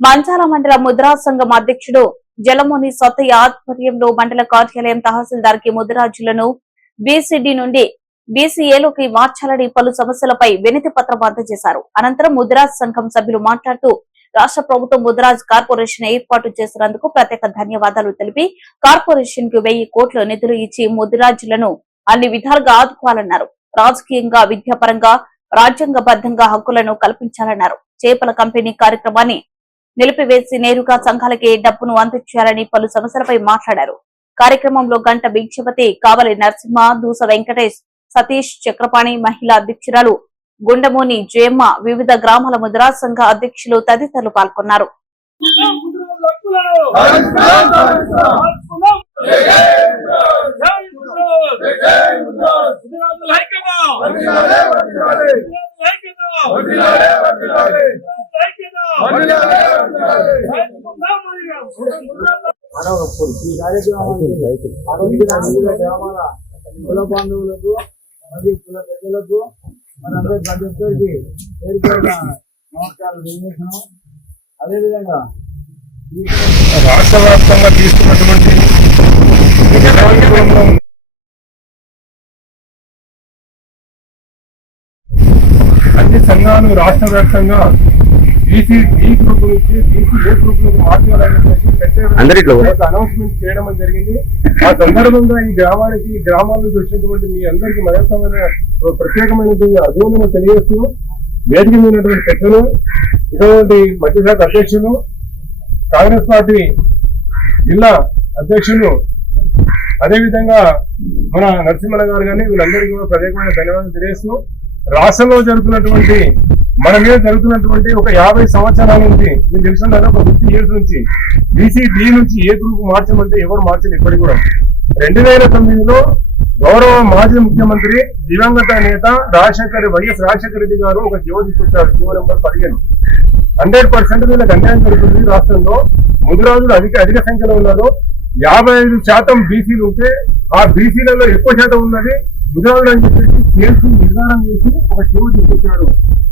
మంచాల మండల ముద్రాజ్ సంఘం అధ్యక్షుడు జలమోని సత్తయ్య ఆధ్వర్యంలో మండల కార్యాలయం తహసీల్దార్ కి ముద్రాజులను బీసీడీ నుండి బీసీఏలోకి మార్చాలని పలు సమస్యలపై వినతి పత్రం అందజేశారు. అనంతరం ముద్రాజ్ సంఘం సభ్యులు మాట్లాడుతూ రాష్ట్ర ప్రభుత్వం ముద్రాజ్ కార్పొరేషన్ ఏర్పాటు చేసినందుకు ప్రత్యేక ధన్యవాదాలు తెలిపి కార్పొరేషన్ కు 1000 కోట్ల నిధులు ఇచ్చి ముద్రాజులను అన్ని విధాలుగా ఆదుకోవాలన్నారు. రాజకీయంగా, విద్యాపరంగా, రాజ్యాంగబద్దంగా హక్కులను కల్పించాలన్నారు. చేపల కంపెనీ కార్యక్రమాన్ని నిలిపివేసి నేరుగా సంఘాలకే డబ్బును అందించాలని పలు సమస్యలపై మాట్లాడారు. కార్యక్రమంలో గంట భిక్షపతి, కావలి నరసింహ, దూస వెంకటేష్, సతీష్, చక్రపాణి, మహిళా అధ్యక్షురాలు గుండమోని జయమ్మ, వివిధ గ్రామాల ముద్రాజ్ సంఘ అధ్యక్షులు తదితరులు పాల్గొన్నారు. కుల బాంధవులకు మరియు కుల ప్రజలకు మనందరి ప్రజలకి పేరుపేరుగా నమస్కారాలు తెలియజేస్తున్నాం. అదేవిధంగా రాష్ట్ర వ్యాప్తంగా తీసుకున్నటువంటి అన్ని సంఘాలు రాష్ట్ర వ్యాప్తంగా బీసీ డి గ్రూప్ నుంచి బీసీ ఏ గ్రూప్ లకు మార్చాలని అనౌన్స్మెంట్ చేయడం జరిగింది. ఆ సందర్భంగా ఈ గ్రామాల నుంచి వచ్చినటువంటి మీ అందరికీ మరింతమైన ప్రత్యేకమైనటువంటి అభినందనలు తెలియజేస్తూ వేదిక మీదటువంటి పెద్దలు, ఇటువంటి మధ్యశాఖ అధ్యక్షులు, కాంగ్రెస్ పార్టీ జిల్లా అధ్యక్షులు, అదేవిధంగా మన నరసింహ గారు కానీ వీళ్ళందరికీ కూడా ప్రత్యేకమైన ధన్యవాదాలు తెలియజేస్తూ రాష్ట్రంలో జరుగుతున్నటువంటి మన మీద జరుగుతున్నటువంటి ఒక 50 సంవత్సరాల నుంచి మీకు తెలిసిన ఒక 50 years నుంచి బీసీ డి నుంచి ఏ గ్రూప్ మార్చమంటే ఎవరు మార్చలేదు. ఇప్పటికి కూడా 2009లో గౌరవ మాజీ ముఖ్యమంత్రి దివంగత నేత వైఎస్ రాజశేఖర రెడ్డి గారు ఒక జీవో తీసుకొచ్చారు. GO number 15. 100% వీళ్ళకి అన్యాయం జరుగుతుంది. రాష్ట్రంలో ముదిరాజులు అధిక సంఖ్యలో ఉన్నారు. 55% బీసీలు ఉంటే ఆ బీసీలలో ఎక్కువ శాతం ఉన్నది ముదిరాజులు అని చెప్పేసి కేసు నిర్ధారణ చేసి ఒక జీవో తీసుకొచ్చాడు.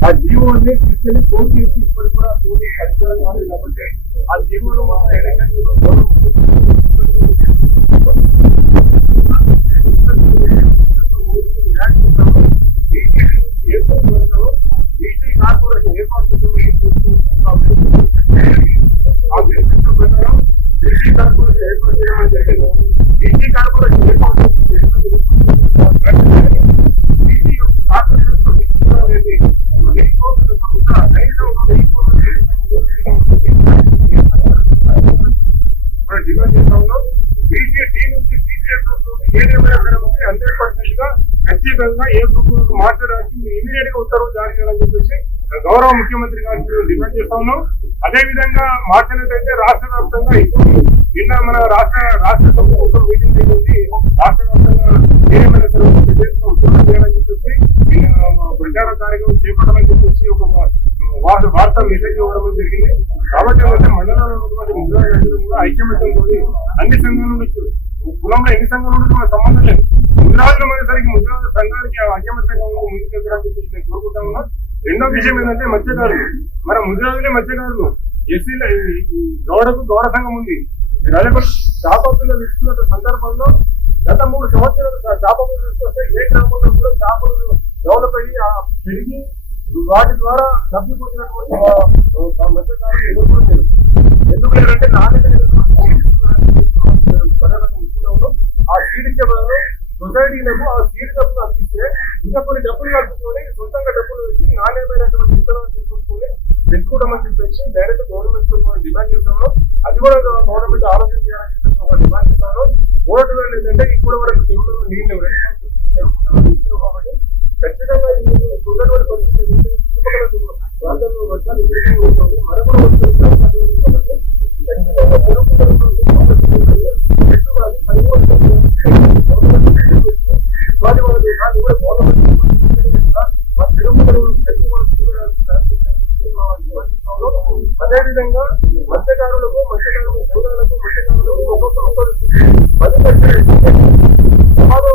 ఆ జీవోని తీసుకెళ్లి కోర్టు చేసి ఇప్పటికి కూడా కోర్టు పరిష్కారం కాలేదు. కాబట్టి ఆ జీవోను మన ఎలక్షన్లో బీసీ కార్పొరేషన్ ఏర్పాటు ఆ బెనిఫిట్ ప్రకారం బీసీ కార్పొరేషన్ ఏర్పాటు చేయడం జరిగింది. బీసీ కార్పొరేషన్ ఏర్పాటు ఖచ్చితంగా ఏ గ్రూప్ మార్చడానికి ఇమీడియట్ గా ఉత్తర్వులు జారీ చేయాలని చెప్పేసి గౌరవ ముఖ్యమంత్రి గారికి డిమాండ్ చేస్తా ఉన్నాం. అదే విధంగా మార్చినట్లయితే రాష్ట్ర వ్యాప్తంగా ఇప్పుడు నిన్న మన రాష్ట్ర ప్రభుత్వం మీటింగ్ అయింది. రాష్ట్ర వ్యాప్తంగా ఏమైనా సరే ఉత్తర్వులు చేయాలని చెప్పేసి ప్రచార కార్యక్రమం చేపట్టాలని చెప్పేసి ఒక వార్త మెసేజ్ ఇవ్వడం జరిగింది. కాబట్టి మండలంలో ఉన్నటువంటి ముద్రాజులందరూ కూడా ఐక్యమత్యంతో అన్ని సంఘాల నుంచి కులంలో ఎన్ని సంఘాలు ఉంటే మనకు సంబంధం లేదు. ముద్రాజులు అనేసరికి ముద్రాజు సంఘానికి ఐక్యమత్యంగా ఉండి ముందుకెళ్ళడానికి చెప్పేసి నేను కోరుకుంటా ఉన్నా. రెండో విషయం ఏంటంటే మత్స్యకారులు, మన ముద్రాజులే మత్స్యకారులు. ఎస్సీల గౌడ సంఘం ఉంది. మీరు అదే చేపలు ఇస్తున్న సందర్భంలో గత 3 సంవత్సరాలు చేపలు తీసుకొస్తే ఏ గ్రామంలో కూడా చేపలు డెవలప్ అయ్యి పెరిగి వాటి ద్వారా లబ్ధి పొందినటువంటి మత్స్యకారులు ఎవరు కూడా లేరు. ఎందుకు లేరంటే నాణ్యత పర్యాటకం ఇస్తుండడంలో ఆ సీడ్ ఇచ్చే బదులు సొసైటీలకు ఆ సీడ్ డబ్బులు అందిస్తే ఇంకా కొన్ని డబ్బులు కలుపుకొని సొంతంగా డబ్బులు పెట్టి నాణ్యమైనటువంటి విత్తనాలు తీసుకొచ్చుకొని పెంచుకోవడం చెప్పేసి డైరెక్ట్ గవర్నమెంట్ డిమాండ్ చేస్తాను. అది కూడా గవర్నమెంట్ ఆలోచన చేయాలని చెప్పేసి ఒక డిమాండ్ చేస్తాను. మూడో ఏంటంటే ఇప్పుడు వరకు చెరువులలో నీళ్ళు చెరువులలో కాబట్టి ఖచ్చితంగా ఉన్నటువంటి పరిస్థితి చుట్టుపక్కల ప్రాంతాల్లో వర్షాలు ఉంటుంది. మరొక అదేవిధంగా మత్స్యకారులకు సంఘాలకు మత్స్యకారులకు ఒక్కొక్క 10% సమాధానం